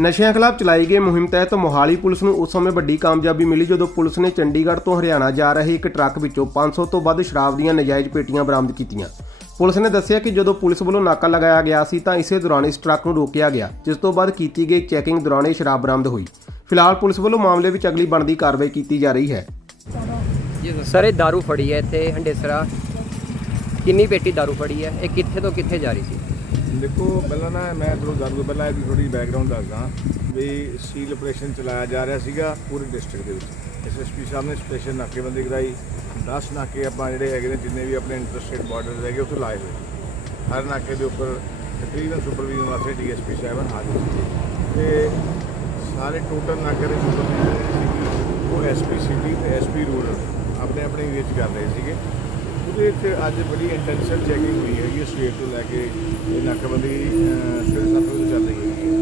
ਨਸ਼ਿਆਂ ਖਿਲਾਫ ਚਲਾਈ ਗਈ ਮੁਹਿੰਮ ਤਹਿਤ ਮੋਹਾਲੀ ਪੁਲਿਸ ਨੂੰ ਉਸ ਸਮੇਂ ਵੱਡੀ ਕਾਮਯਾਬੀ ਮਿਲੀ ਜਦੋਂ ਪੁਲਿਸ ਨੇ ਚੰਡੀਗੜ੍ਹ ਤੋਂ ਹਰਿਆਣਾ ਜਾ ਰਹੇ ਇੱਕ ਟਰੱਕ ਵਿੱਚੋਂ 500 ਤੋਂ ਵੱਧ ਸ਼ਰਾਬ ਦੀਆਂ ਨਜਾਇਜ਼ ਪੇਟੀਆਂ ਬਰਾਮਦ ਕੀਤੀਆਂ। ਪੁਲਿਸ ਨੇ ਦੱਸਿਆ ਕਿ ਜਦੋਂ ਪੁਲਿਸ ਵੱਲੋਂ ਨਾਕਾ ਲਗਾਇਆ ਗਿਆ ਸੀ ਤਾਂ ਇਸੇ ਦੌਰਾਨ ਇਸ ਟਰੱਕ ਨੂੰ ਰੋਕਿਆ ਗਿਆ, ਜਿਸ ਤੋਂ ਬਾਅਦ ਕੀਤੀ ਗਈ ਚੈਕਿੰਗ ਦੌਰਾਨ ਇਹ ਸ਼ਰਾਬ ਬਰਾਮਦ ਹੋਈ। ਫਿਲਹਾਲ ਪੁਲਿਸ ਵੱਲੋਂ ਮਾਮਲੇ ਵਿੱਚ ਅਗਲੀ ਬਣਦੀ ਕਾਰਵਾਈ ਕੀਤੀ ਜਾ ਰਹੀ ਹੈ। ਸਰ, ਇਹ ਦਾਰੂ ਫੜੀ ਹੈ ਇੱਥੇ ਹੰਡੇਸਰਾ। ਕਿੰਨੀ ਪੇਟੀ ਦਾਰੂ ਫੜੀ ਹੈ? ਇਹ ਕਿੱਥੇ ਤੋਂ ਕਿੱਥੇ ਜਾ ਰਹੀ ਸੀ? ਦੇਖੋ, ਪਹਿਲਾਂ ਨਾ ਮੈਂ ਤੁਹਾਨੂੰ ਦੱਸ ਦੂੰ ਪਹਿਲਾਂ ਇਹਦੀ ਥੋੜੀ ਬੈਕਗ੍ਰਾਉਂਡ ਦੱਸਦਾ ਵੀ ਸੀਲ ਆਪਰੇਸ਼ਨ ਚਲਾਇਆ ਜਾ ਰਿਹਾ ਸੀਗਾ ਪੂਰੇ ਡਿਸਟ੍ਰਿਕਟ ਦੇ ਵਿੱਚ। ਐਸਐਸਪੀ ਸਾਹਿਬ ਨੇ ਸਪੈਸ਼ਲ ਨਾਕੇਬੰਦੀ ਕਰਾਈ। 10 ਨਾਕੇ ਆਪਾਂ ਜਿਹੜੇ ਹੈਗੇ ਨੇ, ਜਿੰਨੇ ਵੀ ਆਪਣੇ ਇੰਟਰਸਟੇਟ ਬਾਰਡਰ ਹੈਗੇ, ਉੱਥੇ ਲਾਏ ਹੋਏ। ਹਰ ਨਾਕੇ ਦੇ ਉੱਪਰ ਤਕਰੀਬਨ ਸੁਪਰਵੀਜ਼ਨ ਵਾਸਤੇ ਡੀਐਸਪੀ ਸਾਹਿਬਾਨ ਹਾਜ਼ਰ ਸੀ। ਤੇ ਸਾਰੇ ਟੋਟਲ ਨਾਕੇ ਦੇ ਸੁਪਰਵੀਜ਼ਨ ਉਹ ਐਸਪੀ ਸਿਟੀ ਤੇ ਐਸਪੀ ਰੂਰਲ ਆਪਣੇ ਆਪਣੇ ਏਰੀਆ 'ਚ ਕਰ ਰਹੇ ਸੀਗੇ। ਉਹਦੇ ਵਿੱਚ ਅੱਜ ਬੜੀ ਇੰਟੈਂਸਿਵ ਚੈਕਿੰਗ ਹੋਈ ਹੈਗੀ ਹੈ ਸਵੇਰ ਤੋਂ ਲੈ ਕੇ ਇਹ ਨਾਕਾਬੰਦੀ ਅਹ, ਸਵੇਰੇ ਸੱਤ ਵਜੇ ਚੱਲ ਰਹੀ ਹੈ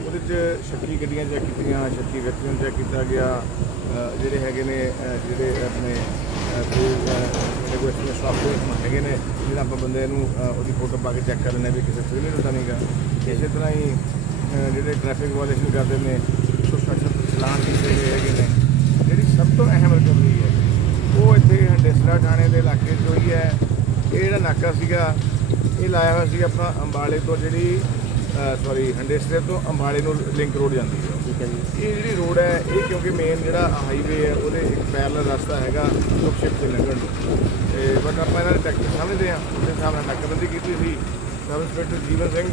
ਉਹਦੇ 'ਚ 36 ਗੱਡੀਆਂ ਚੈੱਕ ਕੀਤੀਆਂ 36 ਵਿਅਕਤੀਆਂ ਨੂੰ ਚੈੱਕ ਕੀਤਾ ਗਿਆ ਜਿਹੜੇ ਹੈਗੇ ਨੇ ਜਿਹੜੇ ਆਪਣੇ ਅਹ, ਜਿਹੜੇ ਕੋਈ ਆਪਣੇ ਸੌਫਟਵੇਅਰ ਹੈਗੇ ਨੇ ਜਿਹੜਾ ਆਪਾਂ ਬੰਦੇ ਨੂੰ ਉਹਦੀ ਫੋਟੋ ਪਾ ਕੇ ਚੈੱਕ ਕਰ ਲੈਂਦੇ ਹਾਂ ਵੀ ਕਿਸੇ ਥ੍ਰਿਲਰ ਤਾਂ ਨਹੀਂਗਾ ਇਸੇ ਤਰ੍ਹਾਂ ਹੀ ਜਿਹੜੇ ਟ੍ਰੈਫਿਕ ਵਾਇਲੇਸ਼ਨ ਕਰਦੇ ਨੇ 167 ਚਲਾਨ ਕੀਤੇ ਗਏ ਹੈਗੇ ਨੇ ਜਿਹੜੀ ਸਭ ਤੋਂ ਅਹਿਮ ਰਿਕਵਰੀ ਹੈ ਉਹ ਇੱਥੇ ਥਾਣੇ ਦੇ ਇਲਾਕੇ 'ਚ ਹੋਈ ਹੈ। ਇਹ ਜਿਹੜਾ ਨਾਕਾ ਸੀਗਾ ਇਹ ਲਾਇਆ ਹੋਇਆ ਸੀ ਆਪਣਾ ਅੰਬਾਲੇ ਤੋਂ ਜਿਹੜੀ ਸੌਰੀ ਹੰਡੇਸਰੇ ਤੋਂ ਅੰਬਾਲੇ ਨੂੰ ਲਿੰਕ ਰੋਡ ਜਾਂਦੀ ਹੈ। ਠੀਕ ਹੈ ਜੀ। ਇਹ ਜਿਹੜੀ ਰੋਡ ਹੈ ਇਹ ਕਿਉਂਕਿ ਮੇਨ ਜਿਹੜਾ ਹਾਈਵੇ ਹੈ ਉਹਦੇ ਇੱਕ ਪੈਰਲਲ ਰਸਤਾ ਹੈਗਾ ਸੁਖਸ਼ਿਪ ਤੇ ਲੰਘਣ ਨੂੰ। ਤੇ ਬਟ ਆਪਾਂ ਇਹਨਾਂ ਦੇ ਟੈਕਟਿਕ ਸਮਝਦੇ ਹਾਂ ਉਹਦੇ ਹਿਸਾਬ ਨਾਲ ਨਾਕਾਬੰਦੀ ਕੀਤੀ ਸੀ। ਸਬ ਇੰਸਪੈਕਟਰ ਜੀਵਨ ਸਿੰਘ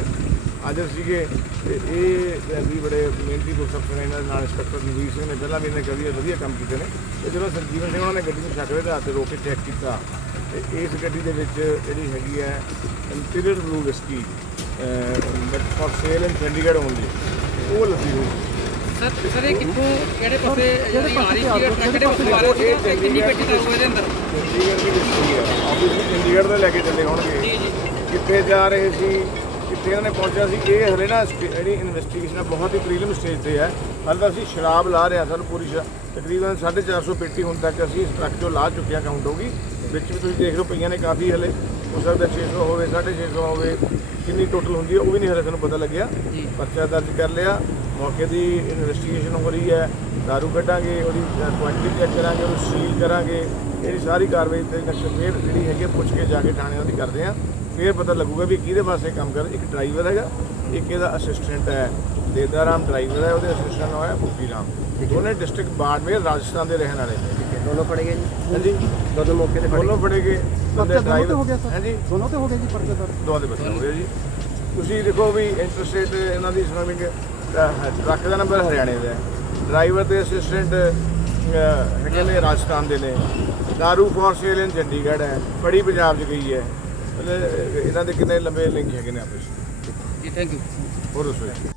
ਹਾਜ਼ਰ ਸੀਗੇ ਤੇ ਇਹ ਵੀ ਬੜੇ ਮਿਹਨਤੀ ਲੋਕ ਸਭ ਨੇ ਇਹਨਾਂ ਦੇ ਨਾਲ ਇੰਸਪੈਕਟਰ ਨਵੀਰ ਸਿੰਘ ਨੇ ਪਹਿਲਾਂ ਵੀ ਇਹਨੇ ਕਦੀ ਵਧੀਆ ਕੰਮ ਕੀਤੇ ਨੇ। ਤੇ ਜਦੋਂ ਸਰਜੀਵਨ ਸਿੰਘ ਉਹਨਾਂ ਨੇ ਗੱਡੀ ਨੂੰ ਛੱਡ ਦੇ ਤੇ ਰੋਕ ਕੇ ਚੈੱਕ ਕੀਤਾ। ਤੇ ਇਸ ਗੱਡੀ ਦੇ ਵਿੱਚ ਜਿਹੜੀ ਹੈਗੀ ਹੈ imperial blue whisky but for sale in Chandigarh only ਉਹ ਲੱਗੀ ਹੋਈ। ਸਰ ਸਰ ਇਹ ਕਿੱਥੋਂ ਕਿਹੜੇ ਪਾਸੇ ਜਿਹੜੀ ਆ ਰਹੀ ਸੀ ਟਰੱਕ ਕਿਹੜੇ ਪਾਸੇ ਆ ਰਿਹਾ ਤੇ ਕਿੰਨੀ ਪੇਟੀ ਦਾ ਇਹਦੇ ਅੰਦਰ? ਚੰਡੀਗੜ੍ਹ ਦੀ ਵਿਸਕੀ ਹੈ ਆਬਵੀਅਸਲੀ ਚੰਡੀਗੜ੍ਹ ਦਾ ਲੈ ਕੇ ਚੱਲੇ ਹੋਣਗੇ। ਜੀ ਜੀ। ਕਿੱਥੇ ਜਾ ਰਹੇ ਸੀ? ਕਿੱਥੇ ਇਹਨਾਂ ਨੇ ਪਹੁੰਚਿਆ ਸੀ। ਇਹ ਹਲੇ ਨਾ ਸਟੇ- ਜਿਹੜੀ ਇਨਵੈਸਟੀਗੇਸ਼ਨ ਹੈ ਬਹੁਤ ਹੀ ਪ੍ਰੀਲਿਮ ਸਟੇਜ ਤੇ ਹੈ। ਹਾਲੇ ਤਾਂ ਅਸੀਂ ਸ਼ਰਾਬ ਲਾ ਰਹੇ ਹਾਂ ਸਾਨੂੰ ਪੂਰੀ ਸ਼ਰਾ- ਤਕਰੀਬਨ 450 ਪੇਟੀ ਹੁਣ ਤੱਕ ਅਸੀਂ ਇਸ ਟਰੱਕ ਚੋਂ ਲਾ ਚੁੱਕਿਆ ਕਾਊਂਟ ਹੋਗੀ ਵਿੱਚ ਵੀ ਤੁਸੀਂ ਦੇਖ ਲਓ ਪਈਆਂ ਨੇ ਕਾਫੀ ਹਲੇ। ਹੋ ਸਕਦਾ 600 ਹੋਵੇ 650 ਹੋਵੇ ਕਿੰਨੀ ਟੋਟਲ ਹੁੰਦੀ ਹੈ ਉਹ ਵੀ ਨਹੀਂ ਹਲੇ ਸਾਨੂੰ ਪਤਾ ਲੱਗਿਆ। ਪਰਚਾ ਦਰਜ ਕਰ ਲਿਆ। ਮੌਕੇ ਦੀ ਇਨਵੈਸਟੀਗੇਸ਼ਨ ਹੋ ਰਹੀ ਹੈ। ਦਾਰੂ ਕੱਢਾਂਗੇ ਉਹਦੀ ਕੁਆਂਟੀਟੀ ਚੈੱਕ ਕਰਾਂਗੇ ਉਹਨੂੰ ਸੀਲ ਕਰਾਂਗੇ। ਇਹਦੀ ਸਾਰੀ ਕਾਰਵਾਈ ਤੇ ਨਕਸ਼ਾ ਫੇਰ ਜਿਹੜੀ ਹੈਗੀ ਹੈ ਪੁੱਛ ਕੇ ਜਾ ਕੇ ਥਾਣਿਆਂ ਦੀ ਕਰਦੇ ਆ। ਫੇਰ ਪਤਾ ਲੱਗੂਗਾ ਵੀ ਕਿਹਦੇ ਵਾਸਤੇ ਕੰਮ ਕਰ ਇੱਕ ਡਰਾਈਵਰ ਹੈਗਾ ਇੱਕ ਇਹਦਾ ਅਸਿਸਟੈਂਟ ਹੈ ਦੇਦਾ ਰਾਮ ਡਰਾਈਵਰ ਹੈ ਉਹਦੇ ਅਸਿਸਟੈਂਟ ਨਾਮ ਹੈ ਭੁੱਪੀ ਰਾਮ। ਦੋਨੇ ਡਿਸਟ੍ਰਿਕਟ ਬਾੜਮੇਰ ਰਾਜਸਥਾਨ ਦੇ ਰਹਿਣ ਵਾਲੇ ਦੋਨੋਂ ਫੜੇ ਗਏ ਜੀ? ਹਾਂਜੀ। ਦੋਨੋਂ ਮੌਕੇ ਤੇ ਦੋਨੋਂ ਫੜੇ ਗਏ। ਬੰਦੇ ਡਰਾਈਵਰ ਹਾਂਜੀ। ਦੋਨੋਂ ਤੇ ਹੋ ਗਏ ਜੀ ਪਰਚੇ ਦਰਜ ਦੋਵਾਂ ਦੇ ਬੱਚੇ ਹੋ ਗਏ ਜੀ। ਤੁਸੀਂ ਦੇਖੋ ਵੀ ਇੰਟਰਸਟੇਟ ਇਹਨਾਂ ਦੀ ਸਵਾਮਿੰਗ ਟਰੱਕ ਦਾ ਨੰਬਰ ਹਰਿਆਣੇ ਦਾ ਹੈ। ਡਰਾਈਵਰ ਤੇ ਅਸਿਸਟੈਂਟ ਹੈਗੇ ਨੇ ਰਾਜਸਥਾਨ ਦੇ ਨੇ। ਦਾਰੂ ਫॉर ਸੇਲ ਇਨ ਚੰਡੀਗੜ੍ਹ ਹੈ ਬੜੀ ਪੰਜਾਬ 'ਚ ਗਈ ਹੈ। ਇਹਨਾਂ ਦੇ ਕਿੰਨੇ ਲੰਬੇ ਲਿੰਕ ਹੈਗੇ ਨੇ ਆਪਸ 'ਚ ਜੀ ਥੈਂਕ ਯੂ ਹੋਰ ਦੱਸੋ ਜੀ